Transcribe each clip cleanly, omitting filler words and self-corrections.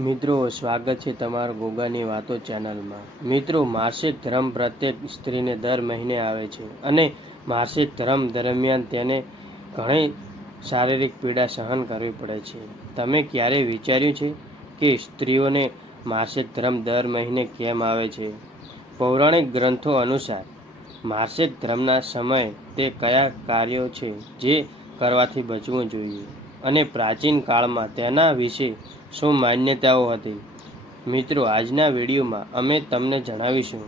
મિત્રો, સ્વાગત છે તમારું ગોગાની વાતો ચેનલમાં। મિત્રો, માસિક ધર્મ પ્રત્યેક સ્ત્રીને દર મહિને આવે છે અને માસિક ધર્મ દરમિયાન તેને ઘણી શારીરિક પીડા સહન કરવી પડે છે। તમે ક્યારેય વિચાર્યું છે કે સ્ત્રીઓને માસિક ધર્મ દર મહિને કેમ આવે છે? પૌરાણિક ગ્રંથો અનુસાર માસિક ધર્મના સમયે તે કયા કાર્યો છે જે કરવાથી બચવું જોઈએ અને પ્રાચીન કાળમાં તેના વિશે શું માન્યતાઓ હતી? મિત્રો, આજના વિડીયોમાં અમે તમને જણાવીશું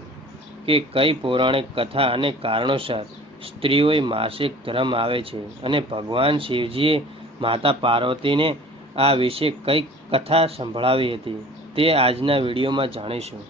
કે કઈ પૌરાણિક કથા અને કારણોસર સ્ત્રીઓએ માસિક ધર્મ આવે છે અને ભગવાન શિવજીએ માતા પાર્વતીને આ વિશે કઈ કથા સંભળાવી હતી તે આજના વિડીયોમાં જાણીશું।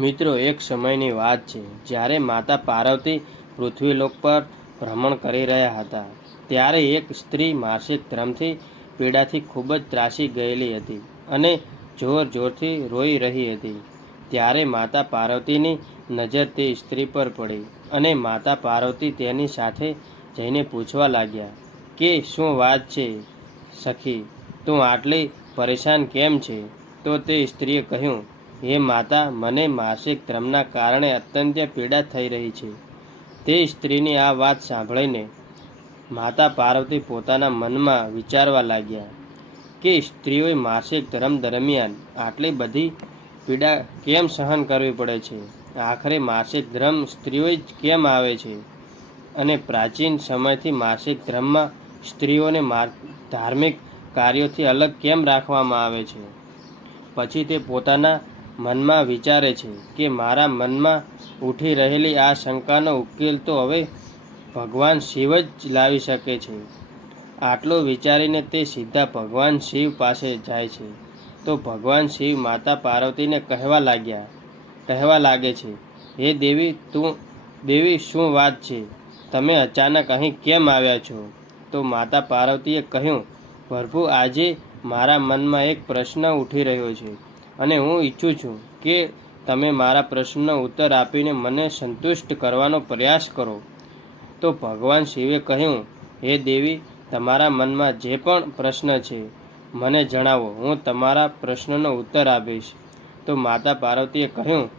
મિત્રો, એક સમયની વાત છે જ્યારે માતા પાર્વતી પૃથ્વીલોક પર ભ્રમણ કરી રહ્યા હતા ત્યારે એક સ્ત્રી માસિક ધર્મથી પીડાથી ખૂબ જ ત્રાસી ગયેલી હતી અને જોર જોરથી રોઈ રહી હતી। ત્યારે માતા પાર્વતીની નજર તે સ્ત્રી પર પડી અને માતા પાર્વતી તેની સાથે જઈને પૂછવા લાગ્યા કે શું વાત છે સખી, તું આટલી પરેશાન કેમ છે? તો તે સ્ત્રીએ કહ્યું, હે માતા, મને માસિક ધર્મના કારણે અત્યંત પીડા થઈ રહી છે। તે સ્ત્રીની આ વાત સાંભળીને માતા પાર્વતી પોતાના મનમાં વિચારવા લાગ્યા કે સ્ત્રીઓએ માસિક ધર્મ દરમિયાન આટલી બધી પીડા કેમ સહન કરવી પડે છે? આખરે માસિક ધર્મ સ્ત્રીઓએ જ કેમ આવે છે અને પ્રાચીન સમયથી માસિક ધર્મમાં સ્ત્રીઓને ધાર્મિક કાર્યોથી અલગ કેમ રાખવામાં આવે છે? પછી તે પોતાના મનમાં વિચારે છે કે મારા મનમાં ઉઠી રહેલી આ શંકાનો ઉકેલ તો હવે ભગવાન શિવ જ લાવી શકે છે। આટલું વિચારીને તે સીધા ભગવાન શિવ પાસે જાય છે તો ભગવાન શિવ માતા પાર્વતીને કહેવા લાગે છે, હે દેવી, શું વાત છે? તમે અચાનક અહીં કેમ આવ્યા છો? તો માતા પાર્વતીએ કહ્યું, પ્રભુ, આજે મારા મનમાં એક પ્રશ્ન ઉઠી રહ્યો છે અને હું ઈચ્છું છું કે તમે મારા પ્રશ્નનો ઉત્તર આપીને મને સંતુષ્ટ કરવાનો પ્રયાસ કરો। તો ભગવાન શિવે કહ્યું, હે દેવી, તમારા મનમાં જે પણ પ્રશ્ન છે મને જણાવો, હું તમારા પ્રશ્નનો ઉત્તર આપીશ। તો માતા પાર્વતીએ કહ્યું,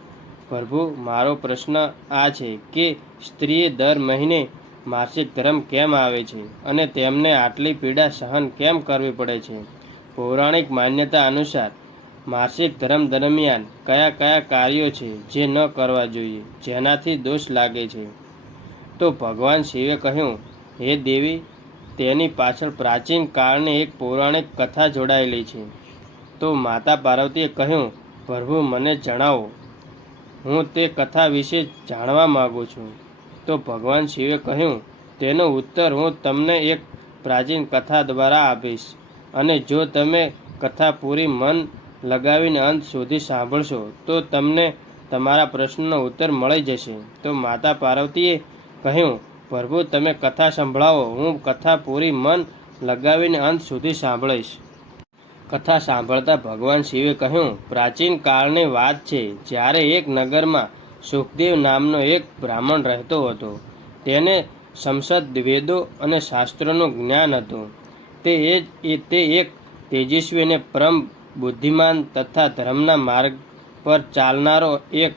પ્રભુ, મારો પ્રશ્ન આ છે કે સ્ત્રીએ દર મહિને માસિક ધર્મ કેમ આવે છે અને તેમને આટલી પીડા સહન કેમ કરવી પડે છે? પૌરાણિક માન્યતા અનુસાર માસિક ધર્મ દરમિયાન કયા કયા કાર્યો છે જે ન કરવા જોઈએ, જેનાથી દોષ લાગે છે? તો ભગવાન શિવે કહ્યું, હે દેવી, તેની પાછળ પ્રાચીન કાળની એક પૌરાણિક કથા જોડાયેલી છે। તો માતા પાર્વતીએ કહ્યું, પ્રભુ, મને જણાવો, હું તે કથા વિશે જાણવા માગું છું। તો ભગવાન શિવે કહ્યું, તેનો ઉત્તર હું તમને એક પ્રાચીન કથા દ્વારા આપીશ અને જો તમે કથા પૂરી મન લગાવીને અંત સુધી સાંભળશો તો તમને તમારા પ્રશ્નનો ઉત્તર મળી જશે। તો માતા પાર્વતીએ કહ્યું, પ્રભુ, તમે કથા સંભળાવો, હું કથા પૂરી મન લગાવીને અંત સુધી સાંભળીશ। કથા સાંભળતા ભગવાન શિવે કહ્યું, પ્રાચીન કાળની વાત છે જ્યારે એક નગરમાં સુખદેવ નામનો એક બ્રાહ્મણ રહેતો હતો। તેને સમસ્ત વેદો અને શાસ્ત્રોનું જ્ઞાન હતું। તે એક તેજસ્વી અને પરમ બુદ્ધિમાન તથા ધર્મના માર્ગ પર ચાલનારો એક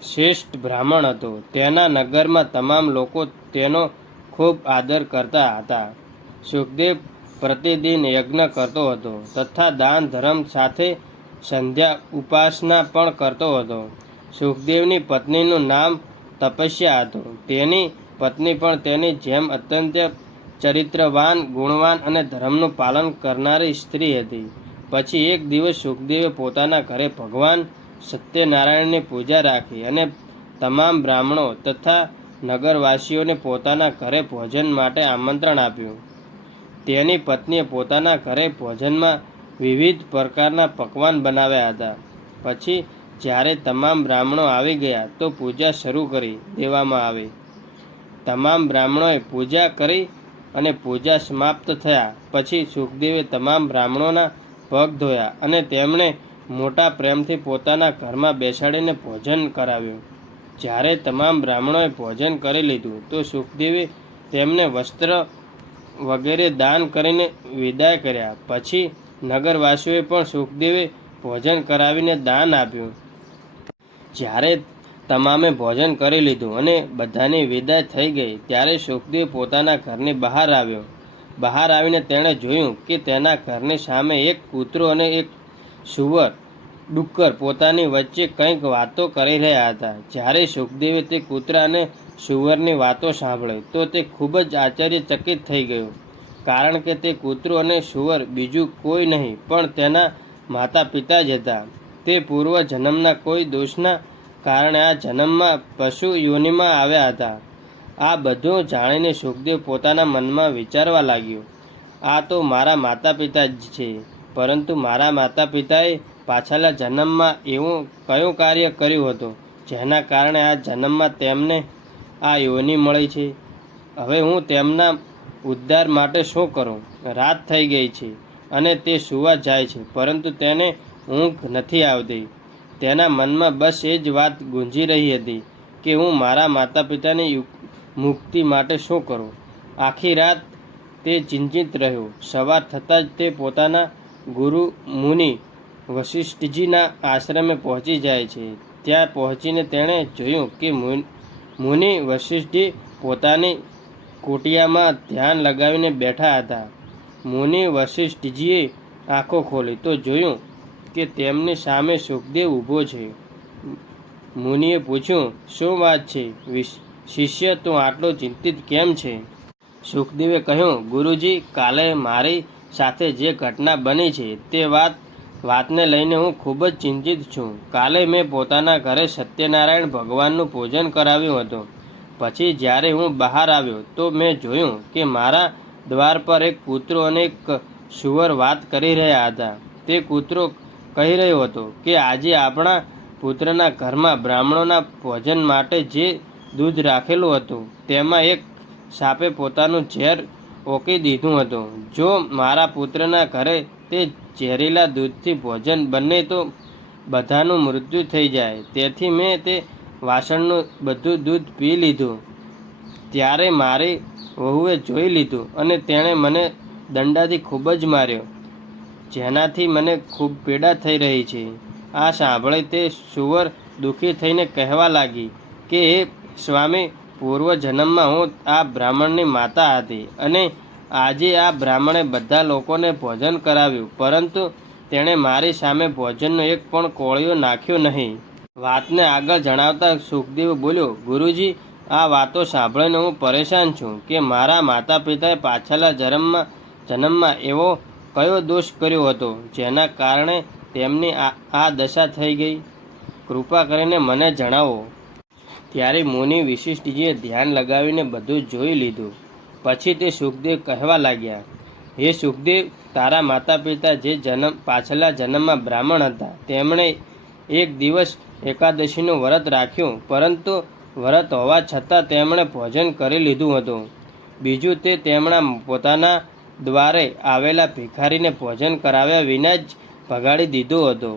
શ્રેષ્ઠ બ્રાહ્મણ હતો। તેના નગરમાં તમામ લોકો તેનો ખૂબ આદર કરતા હતા। સુખદેવ પ્રતિદિન યજ્ઞ કરતો હતો તથા દાન ધર્મ સાથે સંધ્યા ઉપાસના પણ કરતો હતો। સુખદેવની પત્નીનું નામ તપસ્યા હતું। તેની પત્ની પણ તેની જેમ અત્યંત ચરિત્રવાન, ગુણવાન અને ધર્મનું પાલન કરનારી સ્ત્રી હતી। પછી એક દિવસ સુખદેવે પોતાના ઘરે ભગવાન સત્યનારાયણની પૂજા રાખી અને તમામ બ્રાહ્મણો તથા નગરવાસીઓને પોતાના ઘરે ભોજન માટે આમંત્રણ આપ્યું। તેની પત્નીએ પોતાના ઘરે ભોજનમાં વિવિધ પ્રકારના પકવાન બનાવ્યા હતા। પછી જ્યારે તમામ બ્રાહ્મણો આવી ગયા તો પૂજા શરૂ કરી દેવામાં આવી। તમામ બ્રાહ્મણોએ પૂજા કરી અને પૂજા સમાપ્ત થયા પછી સુખદેવે તમામ બ્રાહ્મણોના પગ ધોયા અને તેમણે મોટા પ્રેમથી પોતાના ઘરમાં બેસાડીને ભોજન કરાવ્યું। જ્યારે તમામ બ્રાહ્મણોએ ભોજન કરી લીધું તો સુખદેવે તેમને વસ્ત્ર વગેરે દાન કરીને વિદાય કર્યા। પછી નગરવાસીઓએ પણ સુખદેવે ભોજન કરાવીને દાન આપ્યું. જ્યારે તમામે ભોજન કરી લીધું અને બધાની વિદાય થઈ ગઈ ત્યારે સુખદેવ પોતાના ઘરની બહાર આવ્યો. બહાર આવીને તેણે જોયું કે તેના ઘરની સામે એક કૂતરો અને એક સુવર ડુક્કર પોતાની વચ્ચે કંઈક વાતો કરી રહ્યા હતા. જ્યારે સુખદેવે તે કૂતરા અને સુવરની વાતો સાંભળી તો તે ખૂબ જ આશ્ચર્યચકિત થઈ ગયો, કારણ કે તે કૂતરો અને સુવર બીજું કોઈ નહીં પણ તેના માતા પિતા જ હતા. તે પૂર્વ જન્મના કોઈ દોષના કારણે આ જન્મમાં પશુ યોનિમાં આવ્યા હતા. આ બધું જાણીને સુખદેવ પોતાના મનમાં વિચારવા લાગ્યો, આ તો મારા માતા પિતા જ છે, પરંતુ મારા માતા પિતાએ પાછલા જન્મમાં એવું કયું કાર્ય કર્યું હતું જેના કારણે આ જન્મમાં તેમને આ યોનિ મળી છે. હવે હું તેમના ઉદ્ધાર માટે શું કરું? રાત થઈ ગઈ છે અને તે સૂવા જાય છે, પરંતુ તેને ઊંઘ નથી આવતી. તેના મનમાં બસ એ જ વાત ગુંજી રહી હતી કે હું મારા માતા પિતાની મુક્તિ માટે શું કરું. આખી રાત તે ચિંતિત રહ્યો. સવાર થતાં જ તે પોતાના ગુરુ મુનિ વશિષ્ઠજીના આશ્રમે પહોંચી જાય છે. ત્યાં પહોંચીને તેણે જોયું કે મુનિ વશિષ્ઠજી પોતાની કુટિયામાં ધ્યાન લગાવીને બેઠા હતા. મુનિ વશિષ્ઠજીએ આંખો ખોલી તો જોયું કે તેમની સામે સુખદેવ ઊભો છે. મુનિએ પૂછ્યું, શું વાત છે શિષ્ય, તું આટલો ચિંતિત કેમ છે? સુખદેવે કહ્યું, ગુરુજી, કાલે મારી સાથે જે ઘટના બની છે તે વાતને લઈને હું ખૂબ જ ચિંતિત છું. કાલે મેં પોતાના ઘરે સત્યનારાયણ ભગવાનનું પૂજન કરાવ્યું હતું. પછી જ્યારે હું બહાર આવ્યો તો મેં જોયું કે મારા દ્વાર પર એક કૂતરો અને એક સુવર વાત કરી રહ્યા હતા. તે કૂતરો કહી રહ્યો હતો કે આજે આપણા પુત્રના ઘરમાં બ્રાહ્મણોના ભોજન માટે જે દૂધ રાખેલું હતું તેમાં એક સાપે પોતાનું ઝેર ઓકી દીધું હતું. જો મારા પુત્રના ઘરે તે ઝેરીલા દૂધથી ભોજન બને તો બધાનું મૃત્યુ થઈ જાય. તેથી મેં તે વાસણનું બધું દૂધ પી લીધું. ત્યારે મારી વહુએ જોઈ લીધું અને તેણે મને દંડાથી ખૂબ જ માર્યો, જેનાથી મને ખૂબ પીડા થઈ રહી છે. આ સાંભળી તે સુવર દુઃખી થઈને કહેવા લાગી કે હે સ્વામી, પૂર્વ જન્મમાં હું આ બ્રાહ્મણની માતા હતી અને આજે આ બ્રાહ્મણે બધા લોકોને ભોજન કરાવ્યું, પરંતુ તેણે મારી સામે ભોજનનો એક પણ કોળિયો નાખ્યો નહીં. વાતને આગળ જણાવતા સુખદેવ બોલ્યો, ગુરુજી, આ વાતો સાંભળીને હું પરેશાન છું કે મારા માતા પિતાએ પાછલા જન્મમાં એવો કયો દોષ કર્યો હતો જેના કારણે તેમની આ દશા થઈ ગઈ? કૃપા કરીને મને જણાવો. ત્યારે મુનિ વશિષ્ઠજીએ ધ્યાન લગાવીને બધું જોઈ લીધું. પછી તે સુખદેવ કહેવા લાગ્યા, હે સુખદેવ, તારા માતા પિતા જે પાછલા જન્મમાં બ્રાહ્મણ હતા તેમણે એક દિવસ એકાદશીનું વ્રત રાખ્યું, પરંતુ વ્રત હોવા છતાં તેમણે ભોજન કરી લીધું હતું. બીજું, તે તેમના પોતાના દ્વારે આવેલા ભિખારીને ભોજન કરાવ્યા વિના જ ભગાડી દીધો હતો,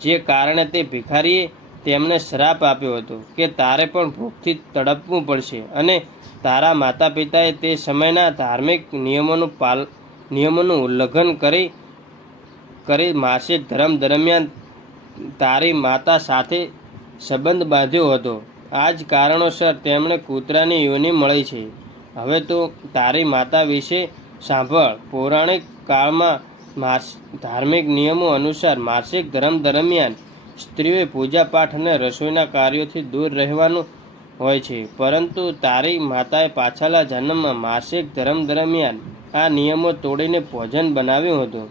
જે કારણે તે ભિખારીએ તેમને શ્રાપ આપ્યો હતો કે તારે પણ ભૂખથી તડપવું પડશે. અને તારા માતા પિતાએ તે સમયના ધાર્મિક નિયમોનું ઉલ્લંઘન કરી માસિક ધર્મ દરમિયાન તારી માતા સાથે સંબંધ બાંધ્યો હતો. આ જ કારણોસર તેમણે કૂતરાની યોનિ મળી છે. હવે તો તારી માતા વિશે સાંભળ. પૌરાણિક કાળમાં ધાર્મિક નિયમો અનુસાર માસિક ધર્મ દરમિયાન સ્ત્રીઓએ પૂજાપાઠ અને રસોઈના કાર્યોથી દૂર રહેવાનું હોય છે, પરંતુ તારી માતાએ પાછલા જન્મમાં માસિક ધર્મ દરમિયાન આ નિયમો તોડીને ભોજન બનાવ્યું હતું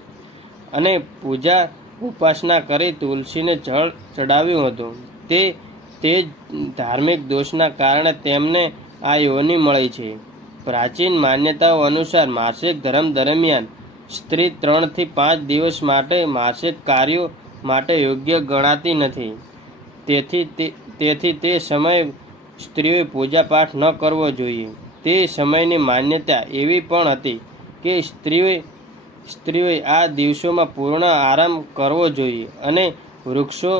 અને પૂજા ઉપાસના કરી તુલસીને જળ ચડાવ્યું હતું. તે જ ધાર્મિક દોષના કારણે તેમને આ યોનિ મળી છે. પ્રાચીન માન્યતાઓ અનુસાર માસિક ધર્મ દરમિયાન સ્ત્રી 3 થી 5 દિવસ માટે માસિક કાર્યો માટે યોગ્ય ગણાતી નથી. તેથી તે સમયે સ્ત્રીઓએ પૂજાપાઠ ન કરવો જોઈએ. તે સમયની માન્યતા એવી પણ હતી કે સ્ત્રીઓએ આ દિવસોમાં પૂર્ણ આરામ કરવો જોઈએ અને વૃક્ષો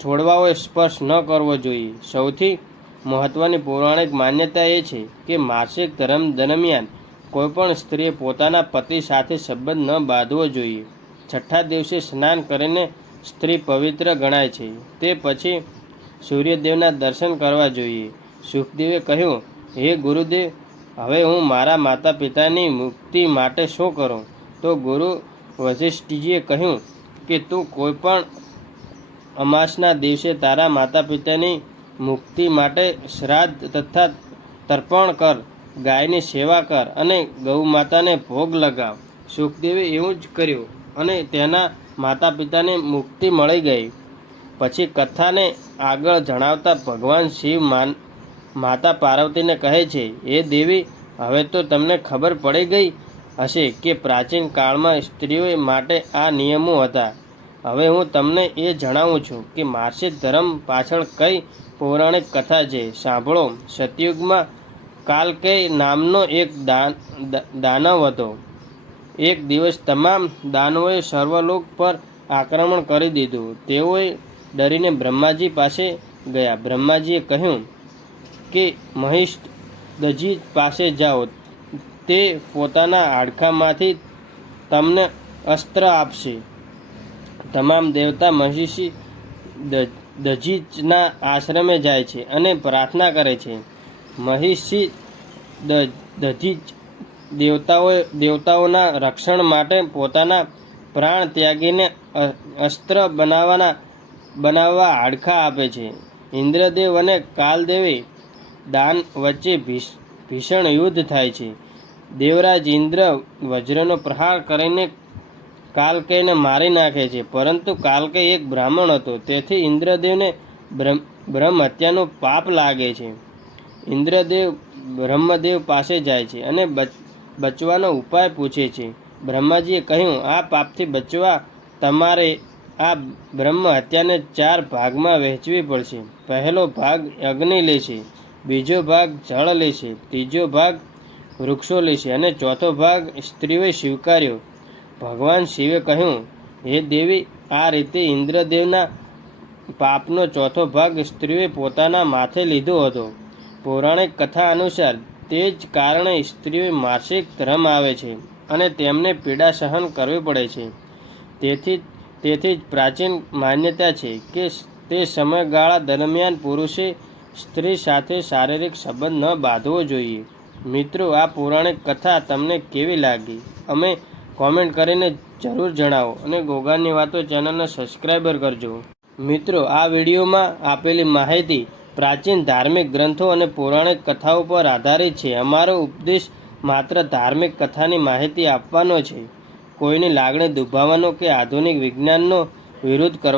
છોડવાઓએ સ્પર્શ ન કરવો જોઈએ. સૌથી મહત્ત્વની પૌરાણિક માન્યતા એ છે કે માસિક ધર્મ દરમિયાન કોઈપણ સ્ત્રીએ પોતાના પતિ સાથે સંબંધ ન બાંધવો જોઈએ. છઠ્ઠા દિવસે સ્નાન કરીને સ્ત્રી પવિત્ર ગણાય છે. તે પછી સૂર્યદેવના દર્શન કરવા જોઈએ. સુખદેવે કહ્યું, હે ગુરુદેવ, હવે હું મારા માતા પિતાની મુક્તિ માટે શું કરું? તો ગુરુ વશિષ્ઠજીએ કહ્યું કે તું કોઈપણ અમાસના દિવસે તારા માતા પિતાની મુક્તિ માટે શ્રાદ્ધ તથા તર્પણ કર, ગાયની સેવા કર અને ગૌ માતાને ભોગ લગાવ. સુખદેવે એવું જ કર્યું અને તેના માતા પિતાને મુક્તિ મળી ગઈ. પછી કથાને આગળ જણાવતા ભગવાન શિવ માતા પાર્વતીને કહે છે, હે દેવી, હવે તો તમને ખબર પડી ગઈ હશે કે પ્રાચીન કાળમાં સ્ત્રીઓ માટે આ નિયમો હતા. હવે હું તમને એ જણાવું છું કે માર્સિક ધર્મ પાછળ કઈ પૌરાણિક કથા છે. સાંભળો. સતયુગમાં કાલકેય નામનો એક દાનવ હતો. એક દિવસ તમામ દાનવોએ સર્વલોક પર આક્રમણ કરી દીધું. તેઓએ ડરીને બ્રહ્માજી પાસે ગયા. બ્રહ્માજીએ કહ્યું કે મહિષદજી પાસે જાઓ, તે પોતાના હાડકામાંથી તમને અસ્ત્ર આપશે. તમામ દેવતા મહિષી દજીના આશ્રમે જાય છે અને પ્રાર્થના કરે છે. મહિષી દજીજ દેવતાઓના રક્ષણ માટે પોતાના પ્રાણ ત્યાગીને અસ્ત્ર બનાવવા હાડકાં આપે છે. ઇન્દ્રદેવ અને કાલદેવી દાન વચ્ચે ભીષણ યુદ્ધ થાય છે. દેવરાજ ઇન્દ્ર વજ્રનો પ્રહાર કરીને કાલકેયને મારી નાખે છે, પરંતુ કાલકેય એક બ્રાહ્મણ હતો, તેથી ઇન્દ્રદેવને બ્રહ્મ હત્યાનું પાપ લાગે છે. ઇન્દ્રદેવ બ્રહ્મદેવ પાસે જાય છે અને બચવાનો ઉપાય પૂછે છે. બ્રહ્માજીએ કહ્યું, આ પાપથી બચવા તમારે આ બ્રહ્મ હત્યાને 4 ભાગમાં વહેંચવી પડશે. પહેલો ભાગ અગ્નિ લેશે, બીજો ભાગ જળ લેશે, ત્રીજો ભાગ વૃક્ષો લેશે અને ચોથો ભાગ સ્ત્રીઓએ સ્વીકાર્યો. ભગવાન શિવે કહ્યું, હે દેવી, આ રીતે ઇન્દ્રદેવના પાપનો ચોથો ભાગ સ્ત્રીઓએ પોતાના માથે લીધો હતો. પૌરાણિક કથા અનુસાર તે જ કારણે સ્ત્રીઓએ માસિક ધર્મ આવે છે અને તેમને પીડા સહન કરવી પડે છે. તેથી જ પ્રાચીન માન્યતા છે કે તે સમયગાળા દરમિયાન પુરુષે સ્ત્રી સાથે શારીરિક સંબંધ ન બાંધવો જોઈએ. મિત્રો, આ પૌરાણિક કથા તમને કેવી લાગી? અમે કોમેન્ટ કરીને જરૂર જણાવો અને ગોગાની વાતો ચેનલને સબસ્ક્રાઈબર કરજો. મિત્રો, આ વિડીયોમાં આપેલી માહિતી પ્રાચીન ધાર્મિક ગ્રંથો અને પૌરાણિક કથાઓ પર આધારિત છે. અમારો ઉપદેશ માત્ર ધાર્મિક કથાની માહિતી આપવાનો છે. કોઈની લાગણી દુભાવવાનો કે આધુનિક વિજ્ઞાનનો વિરોધ કરવા